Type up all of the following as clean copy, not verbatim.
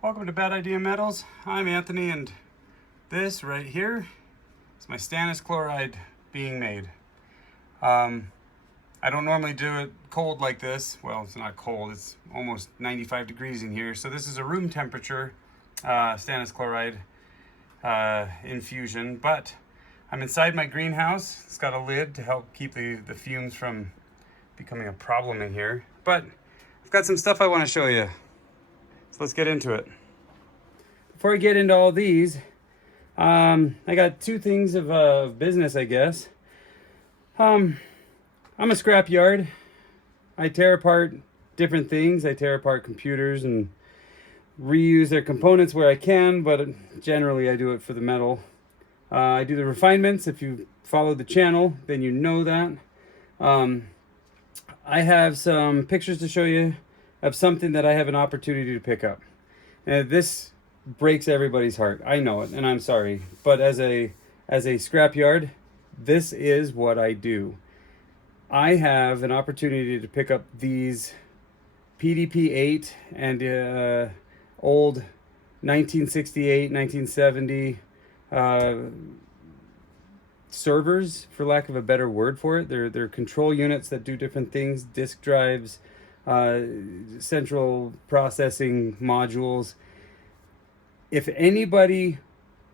Welcome to Bad Idea Metals. I'm Anthony, and this right here is my stannous chloride being made. I don't normally do it cold like this. Well, it's not cold, it's almost 95 degrees in here. So this is a room temperature stannous chloride infusion, but I'm inside my greenhouse. It's got a lid to help keep the fumes from becoming a problem in here. But I've got some stuff I want to show you. So let's get into it. Before I get into all these, I got two things of business, I guess. I'm a scrap yard. I tear apart different things. I tear apart computers and reuse their components where I can, but generally I do it for the metal. I do the refinements. If you follow the channel, then you know that. I have some pictures to show you of something that I have an opportunity to pick up. And this breaks everybody's heart. I know it, and I'm sorry. But as a scrapyard, this is what I do. I have an opportunity to pick up these PDP 8 and old 1968, 1970 servers, for lack of a better word for it. They're control units that do different things, disk drives, central processing modules. If anybody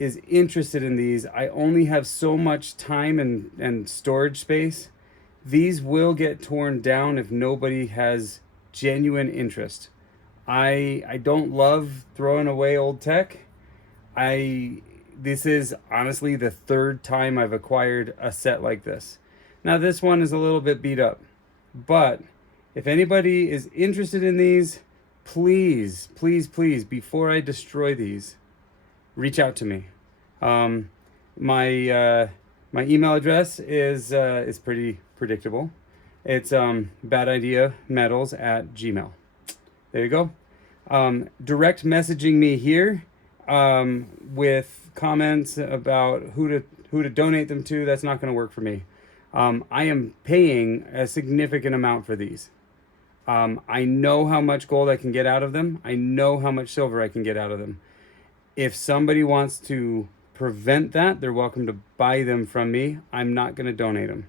is interested in these, I only have so much time and storage space. These will get torn down if nobody has genuine interest. I don't love throwing away old tech. This is honestly the third time I've acquired a set like this. Now this one is a little bit beat up, but if anybody is interested in these, please, please, please, before I destroy these, reach out to me. My email address is pretty predictable. It's badideametals@gmail.com. There you go. Direct messaging me here with comments about who to donate them to. That's not going to work for me. I am paying a significant amount for these. I know how much gold I can get out of them. I know how much silver I can get out of them. If somebody wants to prevent that, they're welcome to buy them from me. I'm not going to donate them.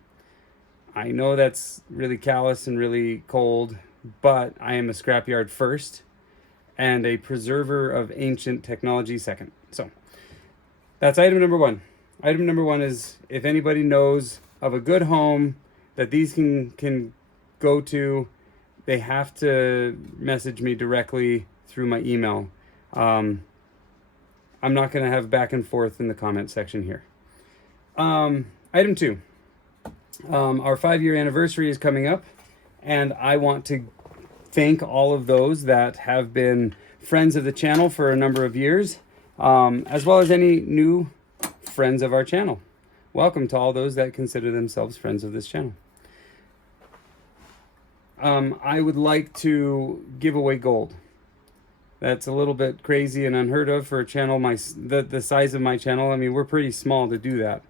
I know that's really callous and really cold, but I am a scrapyard first and a preserver of ancient technology second. So that's item number one. Item number one is, if anybody knows of a good home that these can go to, they have to message me directly through my email. I'm not going to have back and forth in the comment section here. Item two, our 5-year anniversary is coming up, and I want to thank all of those that have been friends of the channel for a number of years, as well as any new friends of our channel. Welcome to all those that consider themselves friends of this channel. I would like to give away gold. That's a little bit crazy and unheard of for a channel the size of my channel. I mean, we're pretty small to do that.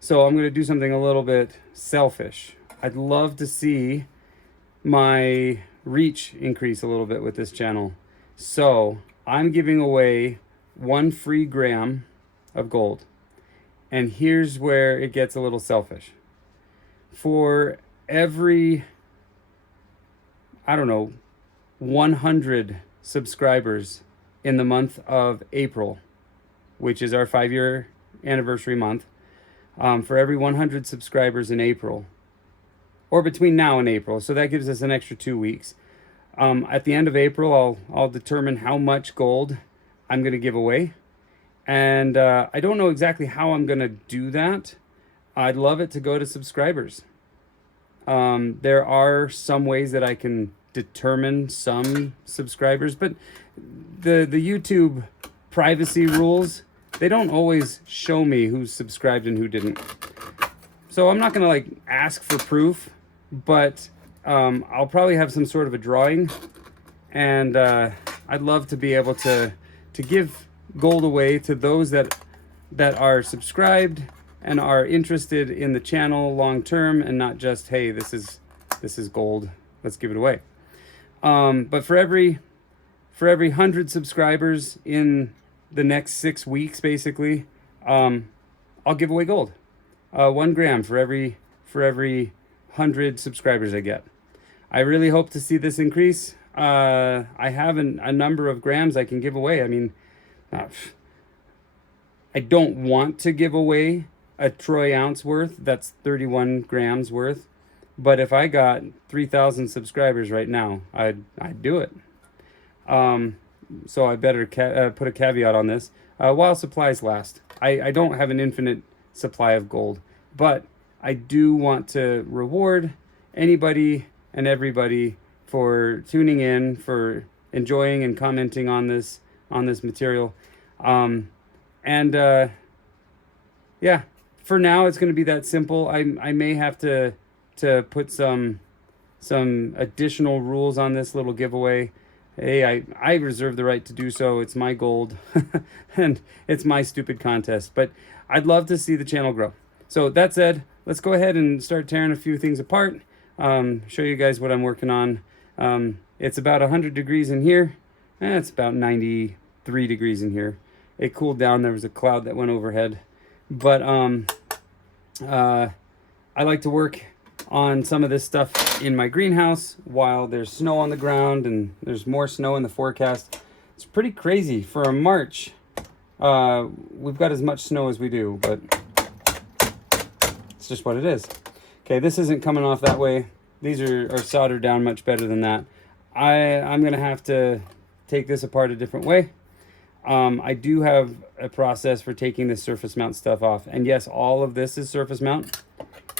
So I'm going to do something a little bit selfish. I'd love to see my reach increase a little bit with this channel. So I'm giving away 1 free gram of gold. And here's where it gets a little selfish. For every, I don't know, 100 subscribers in the month of April, which is our 5-year anniversary month, for every 100 subscribers in April, or between now and April, so that gives us an extra 2 weeks. At the end of April, I'll determine how much gold I'm going to give away, and I don't know exactly how I'm going to do that. I'd love it to go to subscribers. There are some ways that I can determine some subscribers, but the YouTube privacy rules, they don't always show me who's subscribed and who didn't. So I'm not gonna ask for proof, but I'll probably have some sort of a drawing, and I'd love to be able to give gold away to those that are subscribed and are interested in the channel long term, and not just, hey, this is gold, let's give it away. But for every for every 100 subscribers in the next 6 weeks, basically, I'll give away gold. 1 gram for every 100 subscribers I get. I really hope to see this increase. I have a number of grams I can give away. I mean, I don't want to give away a troy ounce worth. That's 31 grams worth. But if I got 3,000 subscribers right now, I'd do it. So I better put a caveat on this. While supplies last. I don't have an infinite supply of gold, but I do want to reward anybody and everybody for tuning in, for enjoying and commenting on this material. Yeah, for now it's going to be that simple. I may have to put some additional rules on this little giveaway. Hey, I reserve the right to do so. It's my gold and it's my stupid contest, but I'd love to see the channel grow. So that said, let's go ahead and start tearing a few things apart. Show you guys what I'm working on. It's about 100 degrees in here. It's about 93 degrees in here. It cooled down. There was a cloud that went overhead, but I like to work on some of this stuff in my greenhouse while there's snow on the ground, and there's more snow in the forecast. It's pretty crazy for a March. We've got as much snow as we do, but it's just what it is. Okay, this isn't coming off that way. These are soldered down much better than that. I'm gonna have to take this apart a different way. I do have a process for taking this surface mount stuff off, and yes, all of this is surface mount.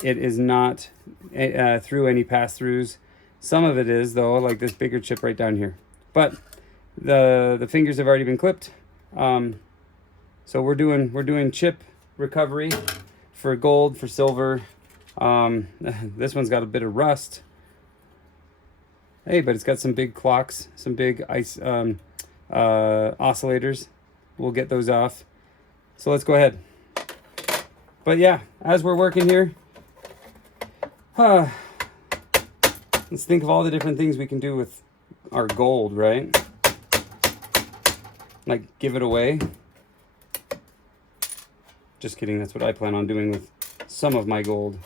It is not through any pass-throughs. Some of it is, though, like this bigger chip right down here. But the fingers have already been clipped. So we're doing chip recovery for gold, for silver. This one's got a bit of rust. Hey, but it's got some big clocks, some big ice oscillators. We'll get those off. So let's go ahead. But yeah, as we're working here, let's think of all the different things we can do with our gold, right? Like give it away. Just kidding, that's what I plan on doing with some of my gold.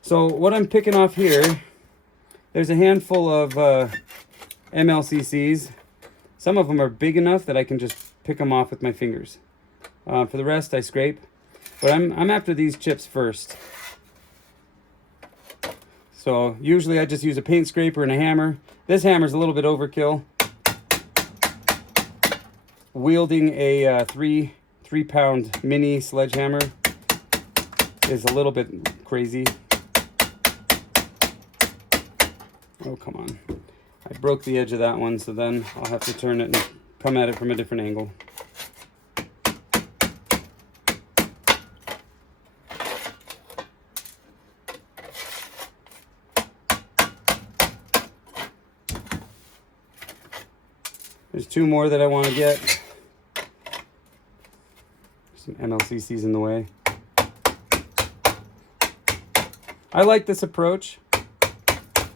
So what I'm picking off here, there's a handful of MLCCs. Some of them are big enough that I can just pick them off with my fingers. For the rest, I scrape. But I'm after these chips first. So usually I just use a paint scraper and a hammer. This hammer's a little bit overkill. Wielding a 3-pound mini sledgehammer is a little bit crazy. Oh, come on. I broke the edge of that one, so then I'll have to turn it and come at it from a different angle. There's 2 more that I want to get. Some MLCCs in the way. I like this approach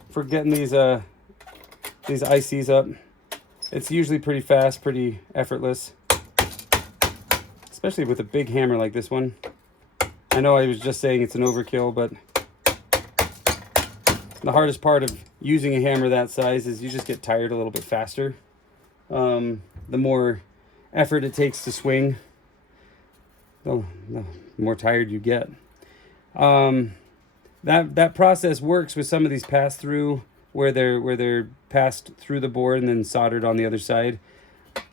for getting these ICs up. It's usually pretty fast, pretty effortless, especially with a big hammer like this one. I know I was just saying it's an overkill, but the hardest part of using a hammer that size is you just get tired a little bit faster. The more effort it takes to swing, the more tired you get. That process works with some of these pass-through where they're passed through the board and then soldered on the other side.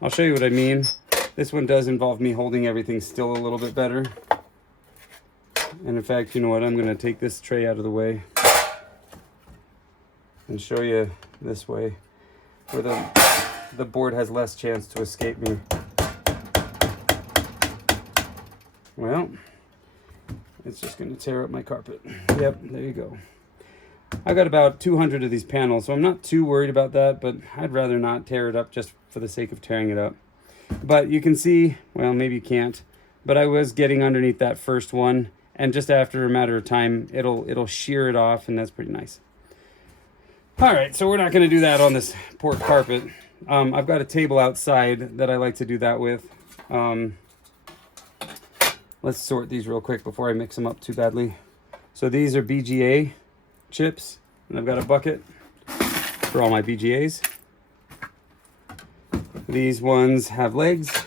I'll show you what I mean. This one does involve me holding everything still a little bit better. And in fact, you know what? I'm going to take this tray out of the way and show you this way where the board has less chance to escape me. Well, it's just going to tear up my carpet. Yep, there you go. I got about 200 of these panels, so I'm not too worried about that, but I'd rather not tear it up just for the sake of tearing it up. But you can see, well, maybe you can't, but I was getting underneath that first one, and just after a matter of time, it'll shear it off, and that's pretty nice. All right, so we're not going to do that on this pork carpet. I've got a table outside that I like to do that with. Let's sort these real quick before I mix them up too badly. So these are BGA chips, and I've got a bucket for all my BGAs. These ones have legs.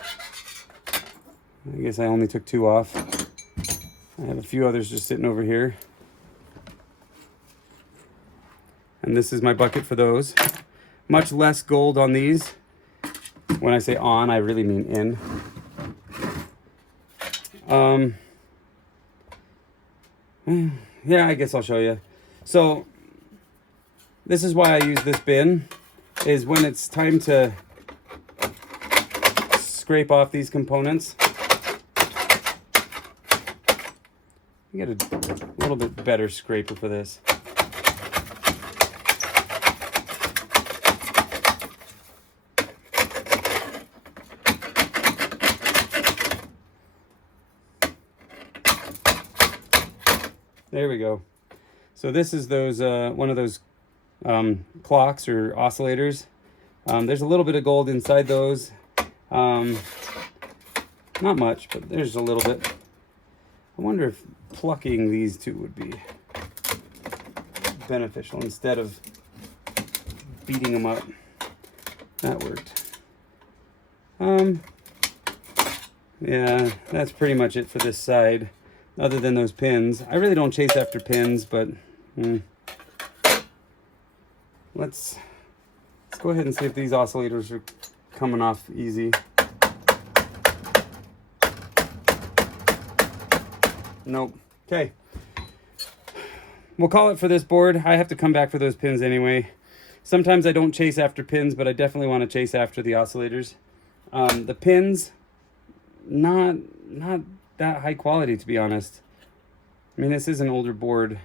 I guess I only took 2 off. I have a few others just sitting over here. And this is my bucket for those. Much less gold on these. When I say on, I really mean in. Yeah, I guess I'll show you. So this is why I use this bin, is when it's time to scrape off these components. You get a little bit better scraper for this. There we go. So this is those one of those clocks or oscillators. There's a little bit of gold inside those. Not much, but there's a little bit. I wonder if plucking these two would be beneficial instead of beating them up. That worked. Yeah, that's pretty much it for this side. Other than those pins. I really don't chase after pins, but let's go ahead and see if these oscillators are coming off easy. Nope. Okay. We'll call it for this board. I have to come back for those pins anyway. Sometimes I don't chase after pins, but I definitely want to chase after the oscillators. The pins, not that high quality, to be honest. I mean, this is an older board.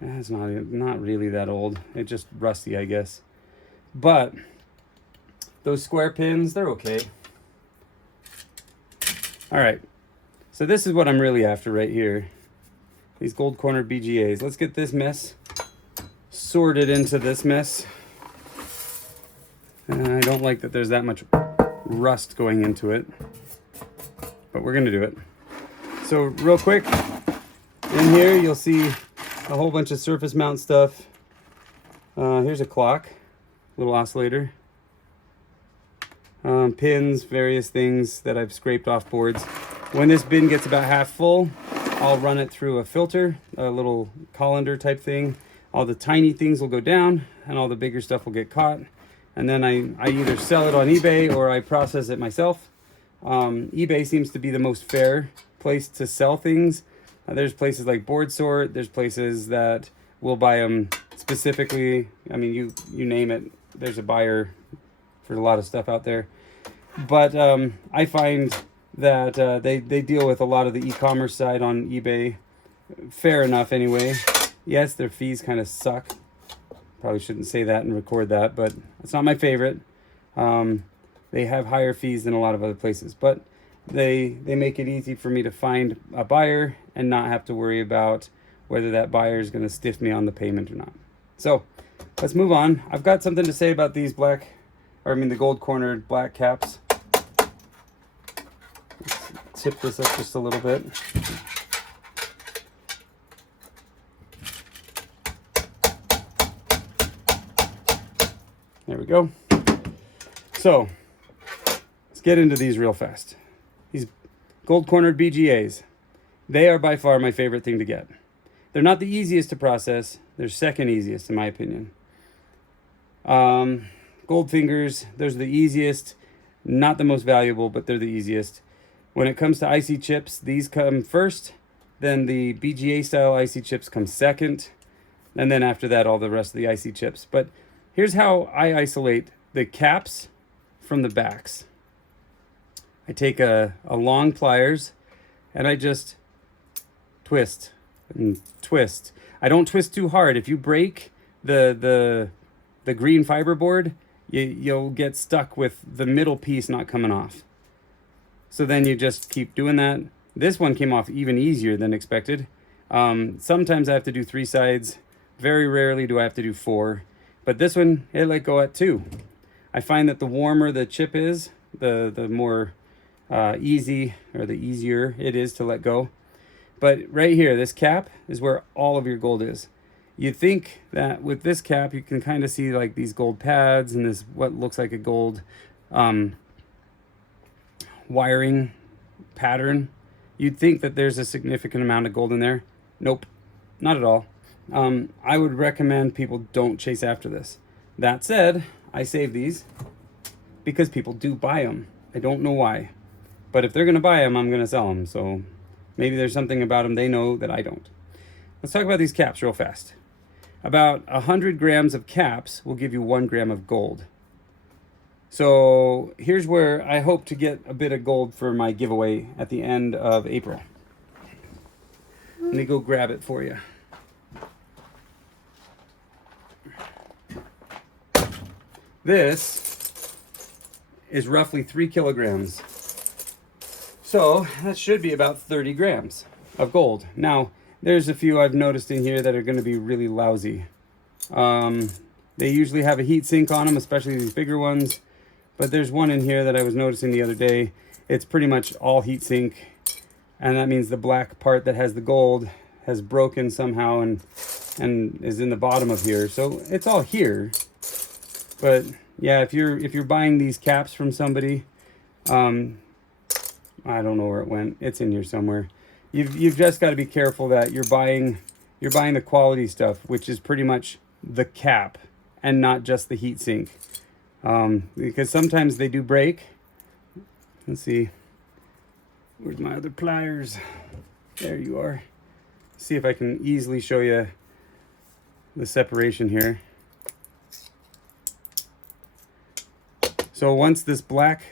It's not really that old. It's just rusty, I guess. But those square pins, they're okay. All right. So this is what I'm really after right here. These gold cornered BGAs. Let's get this mess sorted into this mess. And I don't like that there's that much rust going into it, but we're gonna do it. So real quick, in here you'll see a whole bunch of surface mount stuff. Here's a clock, little oscillator, pins, various things that I've scraped off boards. When this bin gets about half full, I'll run it through a filter, a little colander type thing. All the tiny things will go down and all the bigger stuff will get caught. And then I either sell it on eBay or I process it myself. eBay seems to be the most fair place to sell things. There's places like Board Sort. There's places that will buy them specifically. I mean, you name it. There's a buyer for a lot of stuff out there. But I find that they deal with a lot of the e-commerce side on eBay. Fair enough anyway. Yes, their fees kind of suck. Probably shouldn't say that and record that, but it's not my favorite. They have higher fees than a lot of other places, but they make it easy for me to find a buyer and not have to worry about whether that buyer is going to stiff me on the payment or not. So let's move on. I've got something to say about these the gold cornered black caps. Let's tip this up just a little bit. There we go. So let's get into these real fast. These gold cornered BGAs, they are by far my favorite thing to get. They're not the easiest to process. They're second easiest in my opinion. Gold fingers, those are the easiest, not the most valuable, but they're the easiest. When it comes to IC chips, these come first, then the BGA style IC chips come second, and then after that all the rest of the IC chips. But here's how I isolate the caps from the backs. I take a long pliers and I just twist and twist. I don't twist too hard. If you break the green fiber board, you'll get stuck with the middle piece not coming off. So then you just keep doing that. This one came off even easier than expected. Sometimes I have to do 3 sides. Very rarely do I have to do 4. But this one, it let go at 2. I find that the warmer the chip is, the more easy, or the easier it is to let go. But right here, this cap is where all of your gold is. You'd think that with this cap, you can kind of see like these gold pads and this what looks like a gold wiring pattern. You'd think that there's a significant amount of gold in there. Nope, not at all. I would recommend people don't chase after this. That said, I save these because people do buy them. I don't know why, but if they're gonna buy them, I'm gonna sell them. So maybe there's something about them they know that I don't. Let's talk about these caps real fast. About 100 grams of caps will give you 1 gram of gold. So here's where I hope to get a bit of gold for my giveaway at the end of April. Let me go grab it for you. This is roughly 3 kilograms. So that should be about 30 grams of gold. Now, there's a few I've noticed in here that are going to be really lousy. They usually have a heat sink on them, especially these bigger ones. But there's one in here that I was noticing the other day. It's pretty much all heat sink. And that means the black part that has the gold has broken somehow and is in the bottom of here. So it's all here. But yeah, if you're buying these caps from somebody, I don't know where it went. It's in here somewhere. You've just got to be careful that you're buying the quality stuff, which is pretty much the cap and not just the heat sink. Because sometimes they do break. Let's see. Where's my other pliers? There you are. See if I can easily show you the separation here. So once this black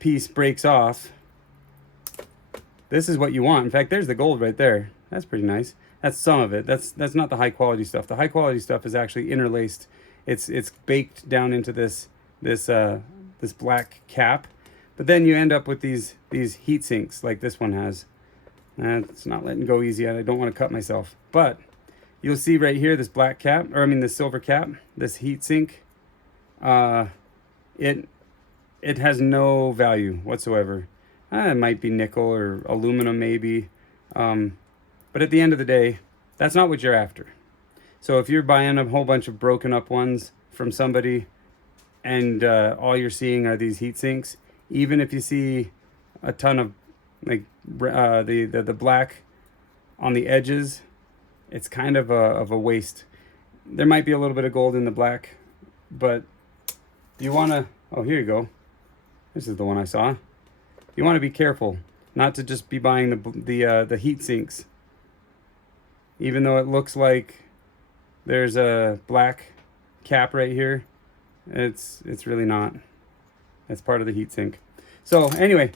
piece breaks off, this is what you want. In fact, there's the gold right there. That's pretty nice. That's some of it. That's not the high quality stuff. The high quality stuff is actually interlaced. It's baked down into this black cap. But then you end up with these heat sinks like this one has. It's not letting go easy. I don't want to cut myself. But you'll see right here this black cap, or I mean this silver cap, this heat sink. It has no value whatsoever. It might be nickel or aluminum maybe. But at the end of the day, that's not what you're after. So if you're buying a whole bunch of broken up ones from somebody and all you're seeing are these heat sinks, even if you see a ton of like the black on the edges, it's kind of a waste. There might be a little bit of gold in the black, but you want to, oh, here you go. This is the one I saw. You want to be careful not to just be buying the heat sinks. Even though it looks like there's a black cap right here, it's really not. It's part of the heat sink. So anyway,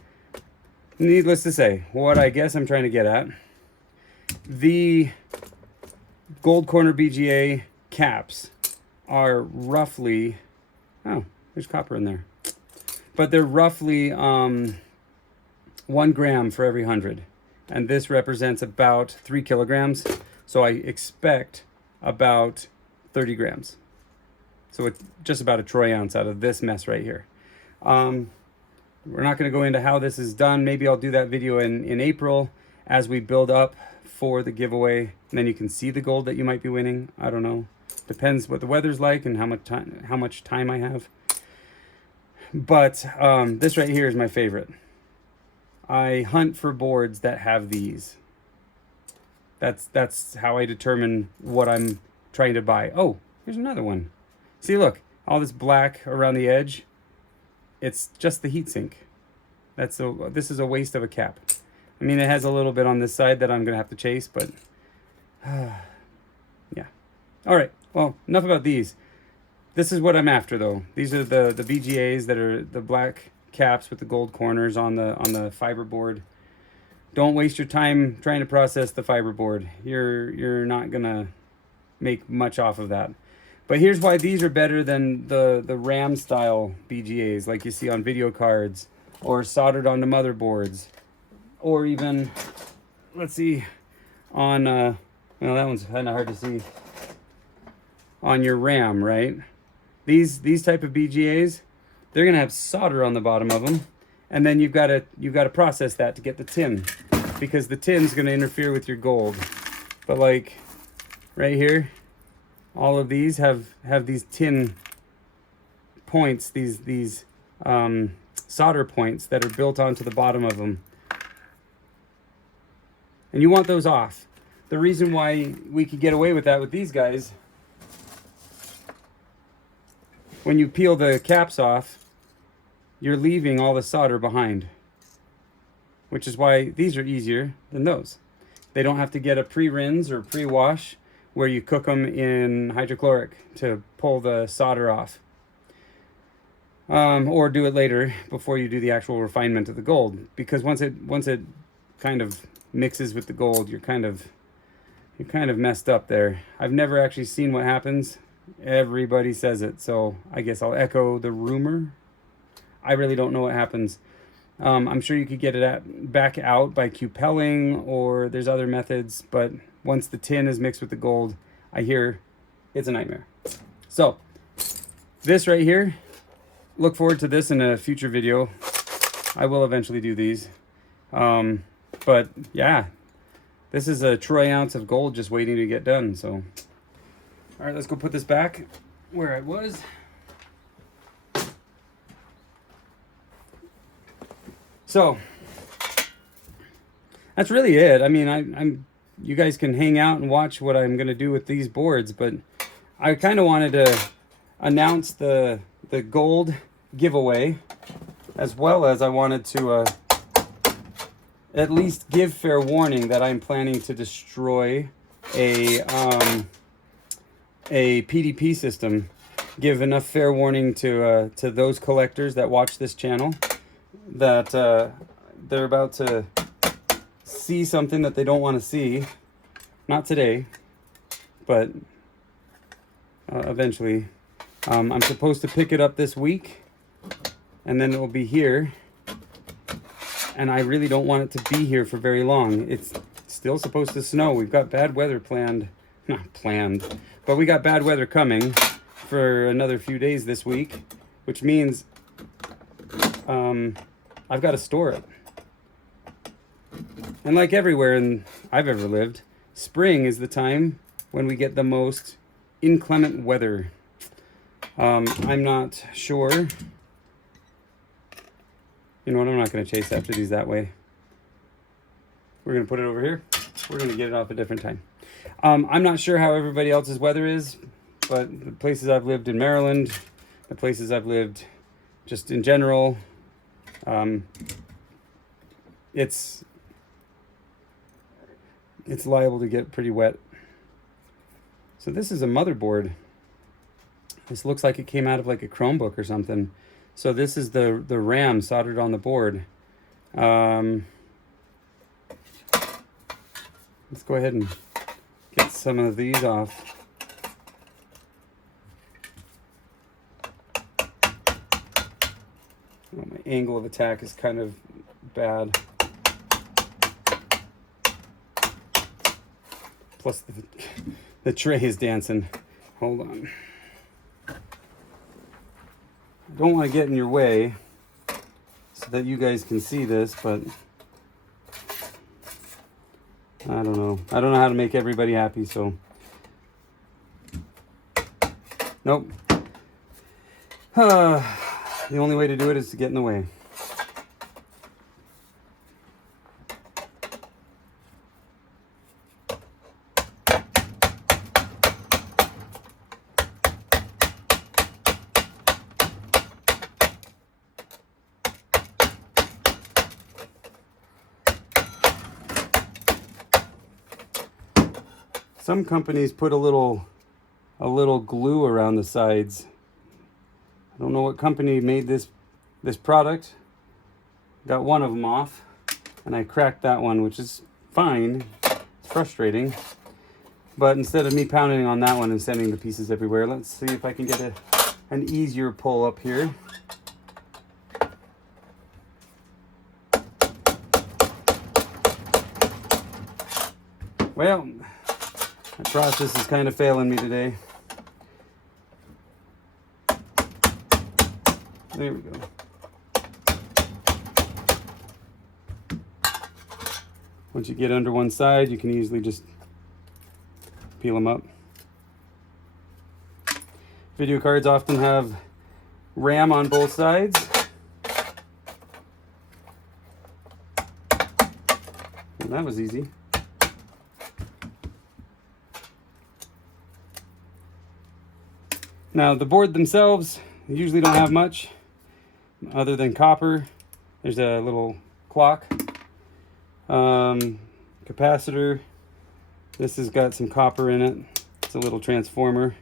needless to say, what I guess I'm trying to get at, the gold corner BGA caps are roughly, oh, there's copper in there, but they're roughly 1 gram for every 100, and this represents about 3 kilograms. So I expect about 30 grams. So it's just about a troy ounce out of this mess right here. We're not going to go into how this is done. Maybe I'll do that video in April as we build up for the giveaway, and then you can see the gold that you might be winning. I don't know. Depends what the weather's like and how much time I have. But this right here is my favorite. I hunt for boards that have these. That's how I determine what I'm trying to buy. Oh, here's another one. See, look, all this black around the edge. It's just the heatsink. This is a waste of a cap. I mean, it has a little bit on this side that I'm gonna have to chase, but yeah. All right. Well, enough about these. This is what I'm after, though. These are the VGAs that are the black caps with the gold corners on the fiberboard. Don't waste your time trying to process the fiberboard. You're not gonna make much off of that. But here's why these are better than the RAM style BGAs like you see on video cards or soldered onto motherboards, or even, let's see, on well, that one's kind of hard to see. on your RAM, right? These type of BGAs, they're gonna have solder on the bottom of them, and then you've got to process that to get the tin, because the tin's gonna interfere with your gold. But like right here, all of these have these tin points, these solder points that are built onto the bottom of them, and you want those off. The reason why we could get away with that with these guys, when you peel the caps off, you're leaving all the solder behind, which is why these are easier than those. They don't have to get a pre-rinse or pre-wash where you cook them in hydrochloric to pull the solder off. Or do it later before you do the actual refinement of the gold, because once it kind of mixes with the gold, you're kind of messed up there. I've never actually seen what happens. Everybody says it, so I guess I'll echo the rumor. I really don't know what happens. I'm sure you could get it back out by cupelling, or there's other methods, but once the tin is mixed with the gold, I hear it's a nightmare. So this right here, look forward to this in a future video. I will eventually do these. But yeah, this is a troy ounce of gold just waiting to get done. So, all right, let's go put this back where it was. So that's really it. I mean, you guys can hang out and watch what I'm gonna do with these boards, but I kind of wanted to announce the gold giveaway, as well as I wanted to at least give fair warning that I'm planning to destroy a PDP system. Give enough fair warning to those collectors that watch this channel that they're about to see something that they don't want to see. Not today, but eventually. I'm supposed to pick it up this week, and then it will be here. And I really don't want it to be here for very long. It's still supposed to snow. We've got bad weather not planned, but we got bad weather coming for another few days this week, which means I've got to store it. And like everywhere I've ever lived, spring is the time when we get the most inclement weather. I'm not sure. You know what, I'm not going to chase after these that way. We're going to put it over here. We're going to get it off a different time. I'm not sure how everybody else's weather is, but the places I've lived in Maryland, the places I've lived just in general, it's liable to get pretty wet. So this is a motherboard. This looks like it came out of like a Chromebook or something. So this is the RAM soldered on the board. Let's go ahead and get some of these off. Oh, my angle of attack is kind of bad. Plus the tray is dancing. Hold on. I don't want to get in your way so that you guys can see this, but I don't know. I don't know how to make everybody happy, so nope. The only way to do it is to get in the way. Some companies put a little glue around the sides. I don't know what company made this product. Got one of them off, and I cracked that one, which is fine. It's frustrating. But instead of me pounding on that one and sending the pieces everywhere, let's see if I can get an easier pull up here. Well, the process is kind of failing me today. There we go. Once you get under one side, you can easily just peel them up. Video cards often have RAM on both sides. And that was easy. Now the board themselves usually don't have much other than copper. There's a little clock, capacitor. This has got some copper in it. It's a little transformer.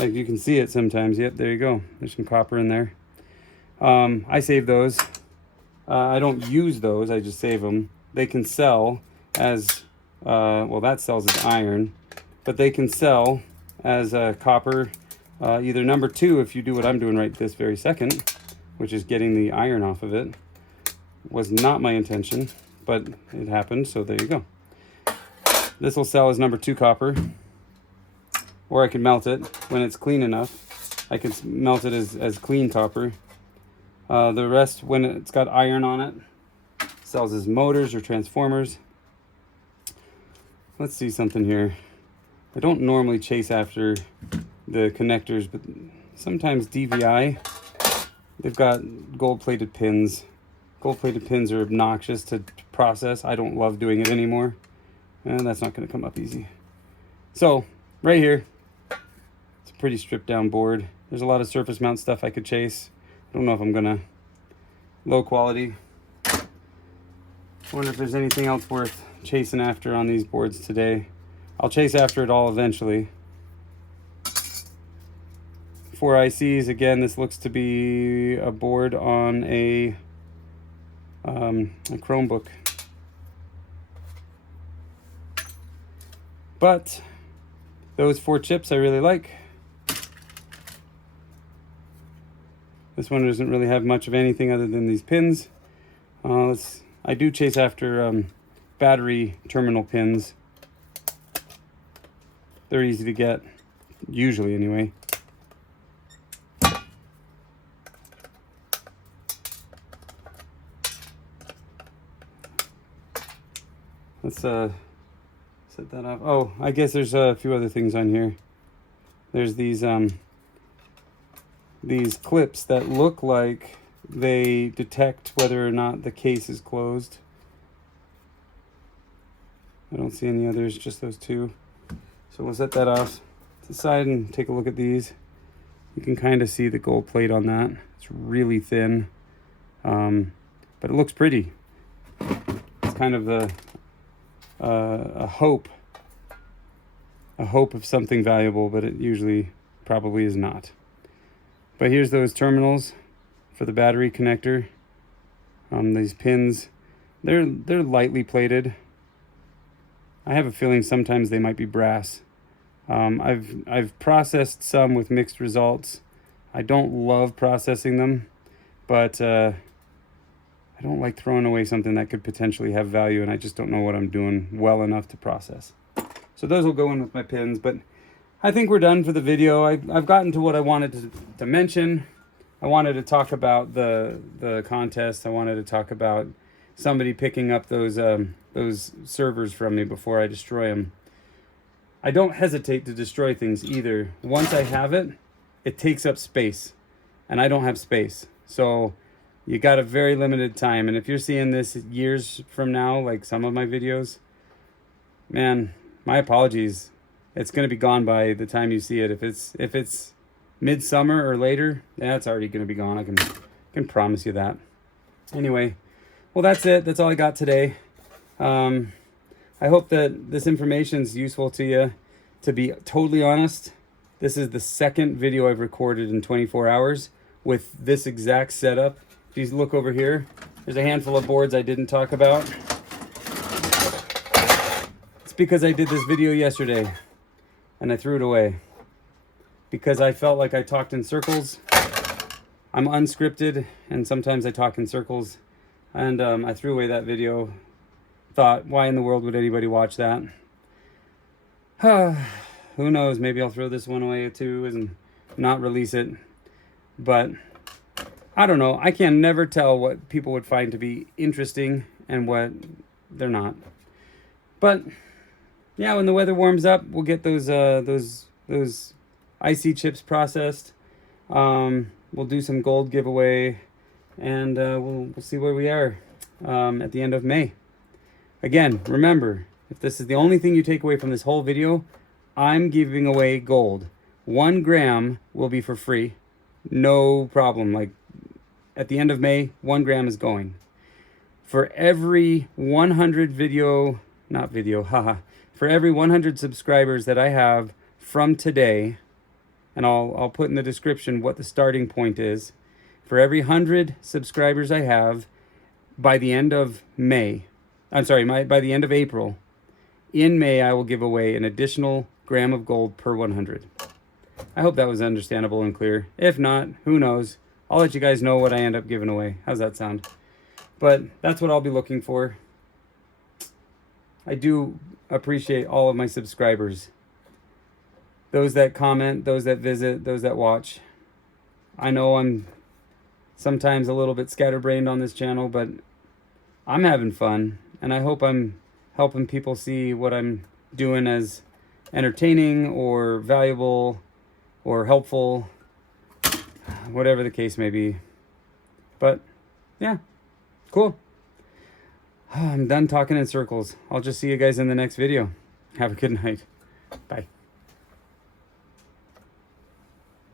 Like you can see it sometimes. Yep, there you go. There's some copper in there. I save those. I don't use those, I just save them. They can sell as, well, that sells as iron, but they can sell as copper, either number 2 if you do what I'm doing right this very second, which is getting the iron off of it. Was not my intention, but it happened, so there you go. This will sell as number 2 copper, or I can melt it when it's clean enough. I can melt it as clean copper. The rest, when it's got iron on it, sells as motors or transformers. Let's see something here. I don't normally chase after the connectors, but sometimes DVI, they've got gold-plated pins. Gold-plated pins are obnoxious to process. I don't love doing it anymore. And that's not going to come up easy. So, right here, it's a pretty stripped down board. There's a lot of surface mount stuff I could chase. I don't know if I'm going to. Low quality. Wonder if there's anything else worth chasing after on these boards today. I'll chase after it all eventually. 4 ICs. Again, this looks to be a board on a Chromebook. But those 4 chips I really like. This one doesn't really have much of anything other than these pins. I do chase after battery terminal pins. They're easy to get, usually anyway. Let's set that up. Oh, I guess there's a few other things on here. There's these clips that look like they detect whether or not the case is closed. I don't see any others, just those 2. So we'll set that off to the side and take a look at these. You can kind of see the gold plate on that. It's really thin, but it looks pretty. It's kind of a hope of something valuable, but it usually probably is not. But here's those terminals for the battery connector. These pins, they're lightly plated. I have a feeling sometimes they might be brass. I've processed some with mixed results. I don't love processing them, but I don't like throwing away something that could potentially have value, and I just don't know what I'm doing well enough to process. So those will go in with my pins, but I think we're done for the video. I've gotten to what I wanted to mention. I wanted to talk about the contest. I wanted to talk about somebody picking up those servers from me before I destroy them. I don't hesitate to destroy things either. Once I have it, it takes up space, and I don't have space. So you got a very limited time. And if you're seeing this years from now, like some of my videos, man, my apologies. It's going to be gone by the time you see it. If it's midsummer or later, yeah, it's already going to be gone. I can promise you that. Anyway, well, that's it. That's all I got today. I hope that this information is useful to you. To be totally honest, this is the second video I've recorded in 24 hours with this exact setup. If you look over here, there's a handful of boards I didn't talk about. It's because I did this video yesterday and I threw it away because I felt like I talked in circles. I'm unscripted and sometimes I talk in circles, and I threw away that video. Thought, why in the world would anybody watch that? Who knows, maybe I'll throw this one away too and not release it. But I don't know. I can never tell what people would find to be interesting and what they're not. But yeah, when the weather warms up, we'll get those icy chips processed. We'll do some gold giveaway, and we'll see where we are at the end of May. Again, remember, if this is the only thing you take away from this whole video, I'm giving away gold. 1 gram will be for free, no problem. Like at the end of May, 1 gram is going. For every 100 for every 100 subscribers that I have from today, and I'll put in the description what the starting point is. For every 100 subscribers I have by the end of May, by the end of April, in May I will give away an additional gram of gold per 100. I hope that was understandable and clear. If not, who knows? I'll let you guys know what I end up giving away. How's that sound? But that's what I'll be looking for. I do appreciate all of my subscribers. Those that comment, those that visit, those that watch. I know I'm sometimes a little bit scatterbrained on this channel, but I'm having fun. And I hope I'm helping people see what I'm doing as entertaining or valuable or helpful, whatever the case may be. But yeah, cool. I'm done talking in circles. I'll just see you guys in the next video. Have a good night. Bye.